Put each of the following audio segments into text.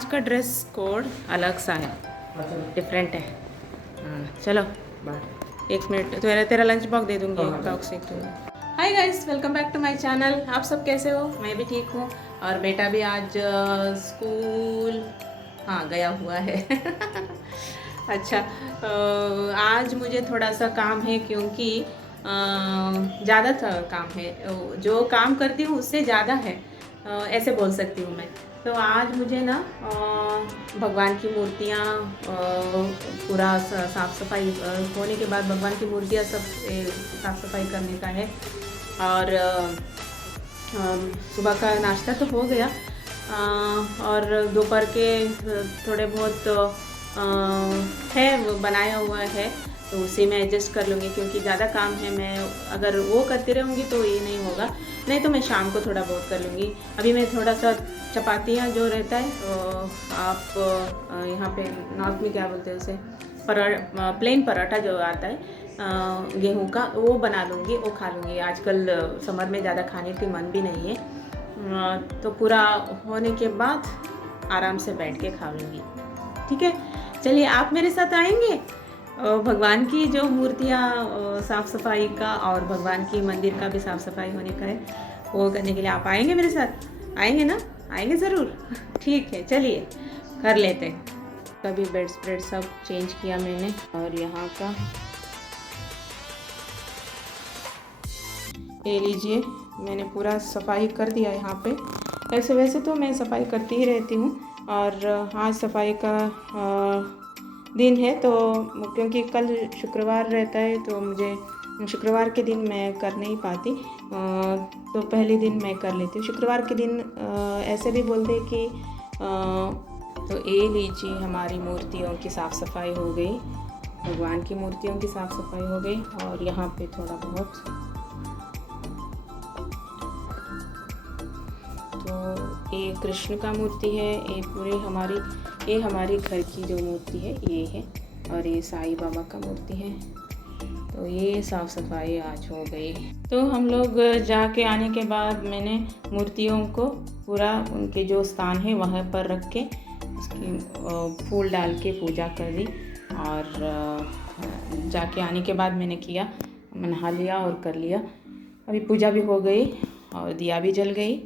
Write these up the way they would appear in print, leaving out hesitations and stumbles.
आज का dress code अलग सा है, डिफरेंट है। हाँ चलो बाय। 1 मिनट तेरा तेरा लंच बॉक्स दे दूँगी, एक बॉक्स एक दूँगी। Hi guys, welcome back to my channel. आप सब कैसे हो? मैं भी ठीक हूँ और बेटा भी आज स्कूल गया हुआ है। अच्छा, आज मुझे थोड़ा सा काम है क्योंकि ज़्यादा काम है, जो काम करती हूँ उससे ज़्यादा है, ऐसे बोल सकती हूँ मैं। तो आज मुझे ना भगवान की मूर्तियाँ पूरा साफ़ सफाई होने के बाद भगवान की मूर्तियाँ सब साफ़ सफाई करने का है। और सुबह का नाश्ता तो हो गया, और दोपहर के थोड़े बहुत है वो बनाया हुआ है, तो उसी में एडजस्ट कर लूँगी क्योंकि ज़्यादा काम है। मैं अगर वो करती रहूँगी तो ये नहीं होगा, नहीं तो मैं शाम को थोड़ा बहुत कर लूँगी। अभी मैं थोड़ा सा चपातियाँ जो रहता है, आप यहाँ पे नॉर्थ में क्या बोलते हैं उसे, प्लेन पराठा जो आता है गेहूं का, वो बना लूँगी, वो खा लूँगी। आजकल समर में ज़्यादा खाने की मन भी नहीं है, तो पूरा होने के बाद आराम से बैठ के खा लूँगी। ठीक है, चलिए आप मेरे साथ आएंगे भगवान की जो मूर्तियाँ साफ़ सफाई का और भगवान की मंदिर का भी साफ़ सफाई होने का है, वो करने के लिए आप आएंगे मेरे साथ? आएंगे ना? आएंगे ज़रूर। ठीक है, चलिए कर लेते हैं। कभी बेड स्प्रेड सब चेंज किया मैंने, और यहाँ का ये लीजिए, मैंने पूरा सफाई कर दिया यहाँ पे। ऐसे वैसे तो मैं सफाई करती ही रहती हूँ, और आज सफाई का दिन है, तो क्योंकि कल शुक्रवार रहता है तो मुझे शुक्रवार के दिन मैं कर नहीं पाती, तो पहले दिन मैं कर लेती हूँ। शुक्रवार के दिन ऐसे भी बोलते हैं कि तो ये लीजिए, हमारी मूर्तियों की साफ़ सफाई हो गई, भगवान की मूर्तियों की साफ़ सफाई हो गई। और यहाँ पे थोड़ा बहुत, तो ये कृष्ण का मूर्ति है, ये हमारी घर की जो मूर्ति है ये है, और ये साईं बाबा का मूर्ति है। तो ये साफ़ सफाई आज हो गई। तो हम लोग जाके आने के बाद मैंने मूर्तियों को पूरा उनके जो स्थान है वहाँ पर रख के उसकी फूल डाल के पूजा कर दी, और जाके आने के बाद मैंने किया, नहा लिया और कर लिया। अभी पूजा भी हो गई और दिया भी जल गई।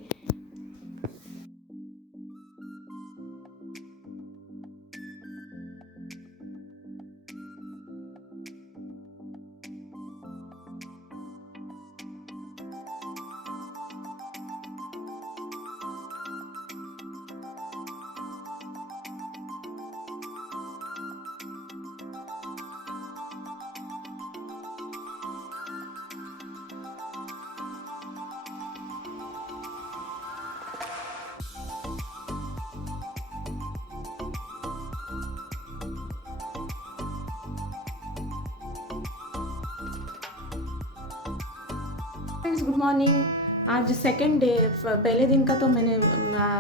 Friends, good morning. आज सेकंड डे, पहले दिन का तो मैंने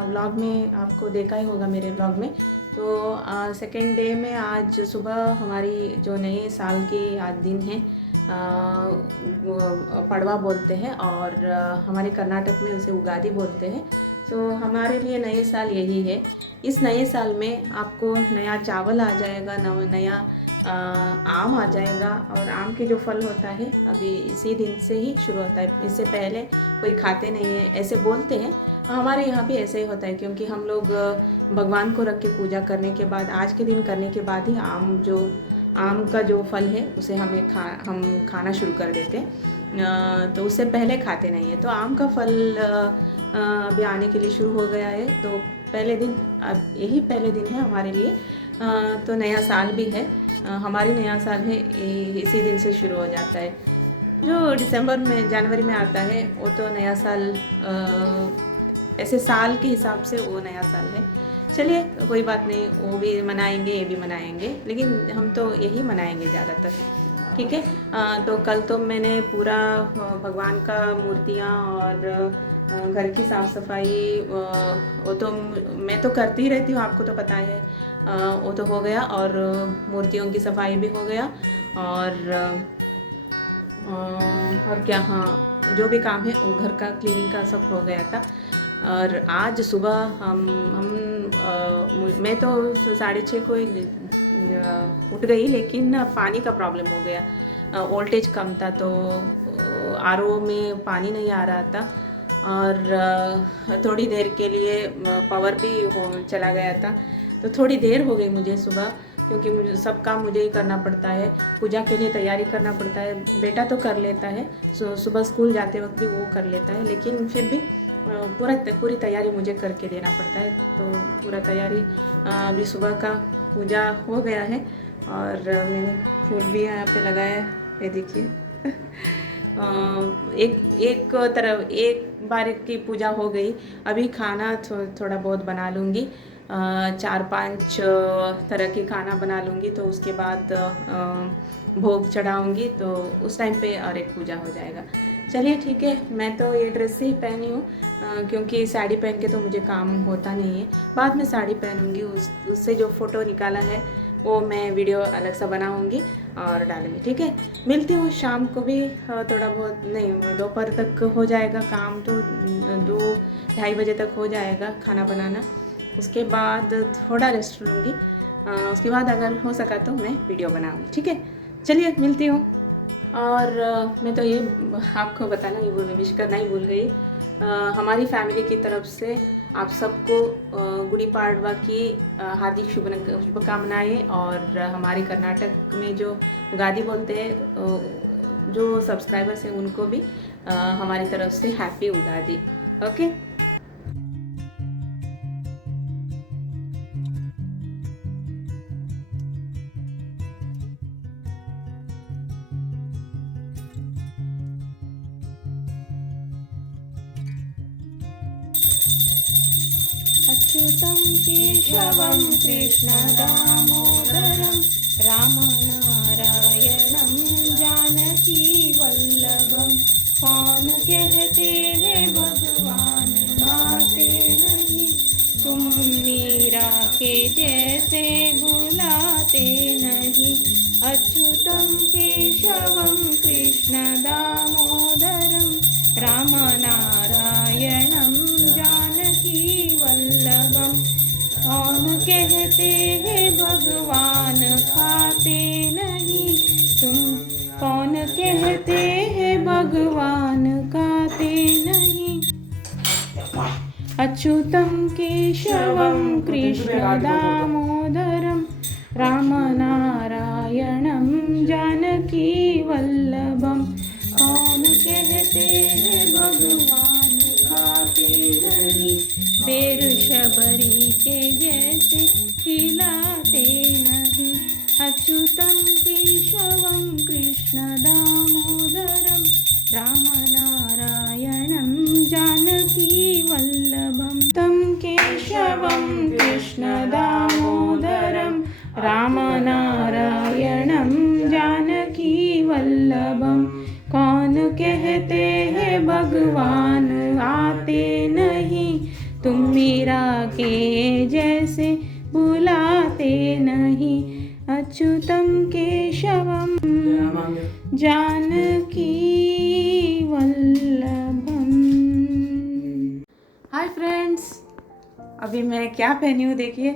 व्लॉग में आपको देखा ही होगा, मेरे व्लॉग में। तो सेकंड डे में आज सुबह हमारी जो नए साल की आज दिन है, पड़वा बोलते हैं, और हमारे कर्नाटक में उसे उगादी बोलते हैं। तो हमारे लिए नए साल यही है। इस नए साल में आपको नया चावल आ जाएगा, नया आम आ जाएगा, और आम के जो फल होता है अभी इसी दिन से ही शुरू होता है, इससे पहले कोई खाते नहीं है, ऐसे बोलते हैं। हमारे यहाँ भी ऐसे ही होता है, क्योंकि हम लोग भगवान को रख के पूजा करने के बाद, आज के दिन करने के बाद ही आम का जो फल है उसे हम खाना शुरू कर देते हैं, तो उससे पहले खाते नहीं है। तो आम का फल अभी आने के लिए शुरू हो गया है, तो पहले दिन, अब यही पहले दिन है हमारे लिए। तो नया साल भी है, हमारी नया साल है, इसी दिन से शुरू हो जाता है। जो दिसंबर में, जनवरी में आता है वो तो नया साल, ऐसे साल के हिसाब से वो नया साल है। चलिए कोई बात नहीं, वो भी मनाएंगे, ये भी मनाएंगे, लेकिन हम तो यही मनाएंगे ज़्यादातर। ठीक है, तो कल तो मैंने पूरा भगवान का मूर्तियाँ और घर की साफ़ सफाई, वो तो मैं तो करती ही रहती हूँ, आपको तो पता है, वो तो हो गया, और मूर्तियों की सफाई भी हो गया, और क्या, हाँ, जो भी काम है वो घर का क्लीनिंग का सब हो गया था। और आज सुबह मैं तो 6:30 को उठ गई, लेकिन पानी का प्रॉब्लम हो गया। वोल्टेज कम था तो आरओ में पानी नहीं आ रहा था, और थोड़ी देर के लिए पावर भी चला गया था। तो थोड़ी देर हो गई मुझे सुबह, क्योंकि मुझे सब काम मुझे ही करना पड़ता है। पूजा के लिए तैयारी करना पड़ता है। बेटा तो कर लेता है, सुबह स्कूल जाते वक्त भी वो कर लेता है, लेकिन फिर भी पूरी तैयारी मुझे करके देना पड़ता है। तो पूरा तैयारी अभी सुबह का पूजा हो गया है, और मैंने फूल भी यहाँ पे लगाया है, ये देखिए। एक बार की पूजा हो गई। अभी खाना थोड़ा बहुत बना लूँगी, 4-5 तरह के खाना बना लूँगी, तो उसके बाद भोग चढ़ाऊँगी, तो उस टाइम पे और एक पूजा हो जाएगा। चलिए ठीक है, मैं तो ये ड्रेस ही पहनी हूँ, क्योंकि साड़ी पहन के तो मुझे काम होता नहीं है। बाद में साड़ी पहनूँगी, उससे जो फ़ोटो निकाला है वो मैं वीडियो अलग सा बनाऊँगी और डालूँगी। ठीक है, मिलती हूँ शाम को भी। थोड़ा बहुत नहीं, दोपहर तक हो जाएगा काम, तो 2-2:30 बजे तक हो जाएगा खाना बनाना। उसके बाद थोड़ा रेस्ट लूँगी, उसके बाद अगर हो सका तो मैं वीडियो बनाऊँगी। ठीक है, चलिए मिलती हूँ। और मैं तो ये आपको बताना ही विश करना ही भूल गई। हमारी फैमिली की तरफ से आप सबको गुड़ी पाड़वा की हार्दिक शुभकामनाएँ। और हमारे कर्नाटक में जो उगादी बोलते हैं, जो सब्सक्राइबर्स हैं उनको भी हमारी तरफ से हैप्पी उगादी। ओके, अच्युतं केशवं कृष्णदामोदरं रामनारायणं जानकीवल्लभं। कौन कहते हैं भगवान आते नहीं, तुम मीरा के जैसे बुलाते नहीं। अच्युतं केशवं कृष्णदामोदरं रामनारायणं जानकीवल्लभं। कौन कहते हैं भगवान खाते नहीं, तुम कौन कहते हैं भगवान खाते नहीं। अच्युतं केशवं कृष्णदामोदरं रामनारायणं जानकीवल्लभं। कौन कहते हैं भगवान खाते नहीं, बेर शबरी के जैसे खिलाते नहीं। अच्युतं केशवं कृष्णदामोदरं रामनारायणं जानकीवल्लभं। तं केशवं कृष्णदामोदरं रामनारायणं जानकीवल्लभं। कौन कहते हैं भगवान आते नहीं, तुम मीरा के जैसे बुलाते नहीं। अच्युतं केशवं जानकीवल्लभं। हाय फ्रेंड्स, अभी मैं क्या पहनी हूँ देखिए,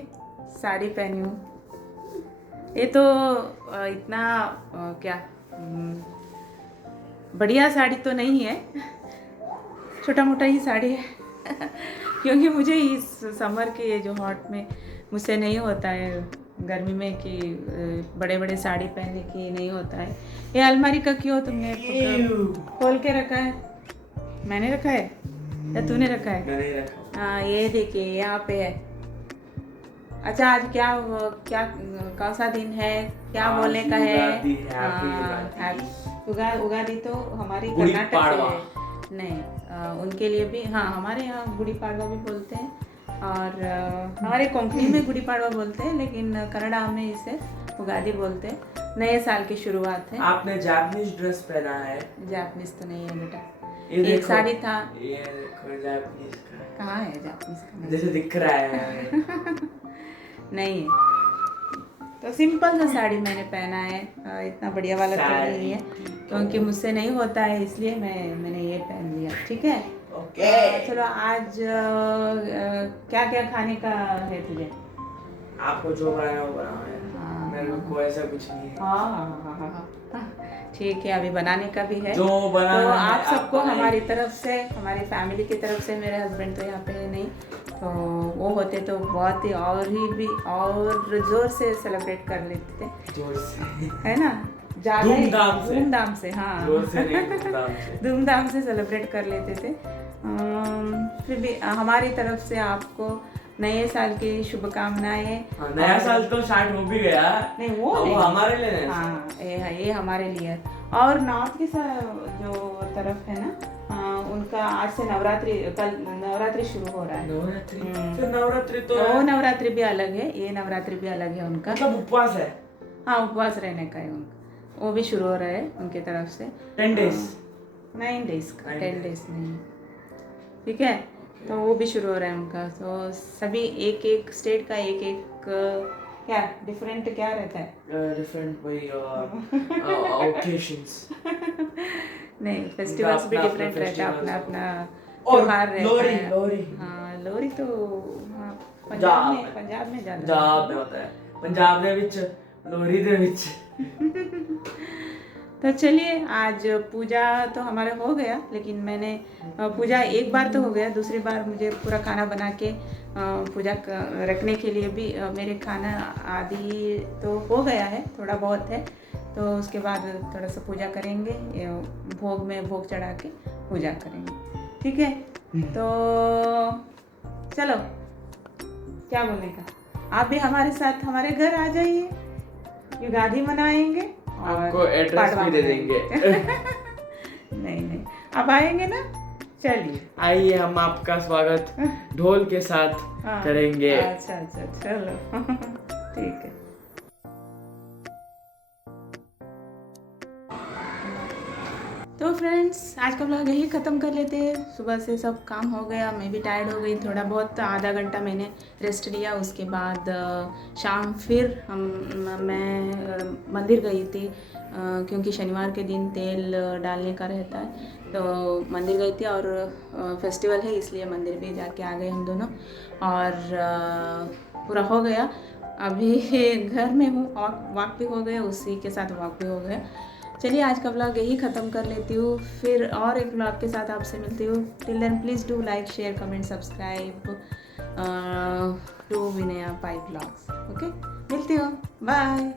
साड़ी पहनी हूँ। ये तो इतना क्या बढ़िया साड़ी तो नहीं है, छोटा मोटा ही साड़ी है। क्योंकि मुझे इस समर के जो हॉट में मुझसे नहीं होता है, गर्मी में कि बड़े बड़े साड़ी पहनने की नहीं होता है। ये अलमारी का क्यों तुमने खोल के रखा है? मैंने रखा है या तूने रखा है? मैंने रखा। हाँ, ये देखिए यहाँ पे है। अच्छा, आज क्या कौन सा दिन है, क्या बोलने का है? उगादी तो हमारी कर्नाटक से है। नहीं, उनके लिए भी, हाँ, हमारे यहाँ गुड़ी पाड़वा भी बोलते हैं, और हमारे कोंकणी में गुड़ी पाड़वा बोलते हैं, लेकिन कन्नड़ा में इसे उगादी बोलते हैं। नए साल की शुरुआत है। आपने जापानीज ड्रेस पहना है। जापानीज तो नहीं है बेटा, एक साड़ी था। ये देखो जापानीज का। कहाँ है जापानीज का? जैसे दिख रहा है। नहीं है, तो सिंपल सा साड़ी मैंने पहना है। इतना बढ़िया वाला तो नहीं है, क्योंकि मुझसे नहीं होता है, इसलिए मैंने ये पहन लिया। ठीक है, ओके। चलो आज क्या क्या खाने का है तुझे? आपको जो बनाना वो बनाना है, हाँ। मेरे को ऐसा कुछ नहीं है। हाँ, ठीक है, अभी बनाने का भी है। जो तो बनाना है आप सबको बनाइए। हमारी तरफ से, हमारी फैमिली की तरफ से, मेरे हस्बैंड तो यहाँ पे है नहीं, तो वो होते तो बहुत ही और ज़ोर से सेलिब्रेट कर लेते थे, जोर से, है ना? ज़्यादा ही धूमधाम से, हाँ जोर से नहीं, धूमधाम से। धूमधाम से सेलिब्रेट कर लेते थे। फिर भी हमारी तरफ से आपको नए साल की शुभकामनाएं। हाँ, नया साल तो स्टार्ट हो भी गया। नहीं वो नहीं, हमारे लिए नहीं। हाँ ये हमारे लिए है। और नॉर्थ की जो तरफ है ना, उनका आज से नवरात्रि, कल नवरात्रि शुरू हो रहा है। नवरात्रि, फिर नवरात्रि तो वो नवरात्रि भी अलग है, ये नवरात्रि भी अलग है उनका। मतलब उपवास है। हाँ, उपवास रहने का है उनका, वो भी शुरू हो रहा है उनकी तरफ से। 10 days, 9 days का, 9 10 days नहीं, ठीक है। तो वो भी शुरू हो रहा है उनका। तो सभी एक एक स्टेट का एक एक क्या डिफरेंट क्या रहता है, डिफरेंट वही ओकेशंस। नहीं, फेस्टिवल्स भी अपना डिफरेंट रहता है, अपना अपना और त्योहार रहता लोहरी, है। लोहरी। हाँ, लोहरी तो हाँ, पंजाब पंजाब में ज़्यादा पंजाब में होता है, पंजाब ਦੇ ਵਿੱਚ लोहरी ਦੇ ਵਿੱਚ। तो चलिए, आज पूजा तो हमारा हो गया, लेकिन मैंने पूजा एक बार तो हो गया, दूसरी बार मुझे पूरा खाना बना के पूजा रखने के लिए भी मेरे खाना आदि तो हो गया है, थोड़ा बहुत है। तो उसके बाद थोड़ा सा पूजा करेंगे, भोग में भोग चढ़ा के पूजा करेंगे, ठीक है। तो चलो, क्या बोलने का, आप भी हमारे साथ हमारे घर आ जाइए, युगादि मनाएंगे, आपको एड्रेस भी दे देंगे। नहीं, आप आएंगे ना? चलिए, आइए, हम आपका स्वागत ढोल के साथ करेंगे। अच्छा, चलो ठीक है। तो फ्रेंड्स, आज का ब्लॉग यही ख़त्म कर लेते हैं। सुबह से सब काम हो गया, मैं भी टायर्ड हो गई, थोड़ा बहुत आधा घंटा मैंने रेस्ट लिया। उसके बाद शाम फिर मैं मंदिर गई थी, क्योंकि शनिवार के दिन तेल डालने का रहता है, तो मंदिर गई थी। और फेस्टिवल है इसलिए मंदिर भी जाके आ गए हम दोनों, और पूरा हो गया। अभी घर में हूँ, वॉक भी हो गया, उसी के साथ वॉक भी हो गया। चलिए, आज का ब्लॉग यही ख़त्म कर लेती हूँ, फिर और एक ब्लॉग के साथ आपसे मिलती हूँ। Till then please do like, share, comment, subscribe to Vinaya Pai blogs. Okay, मिलती हूँ, बाय।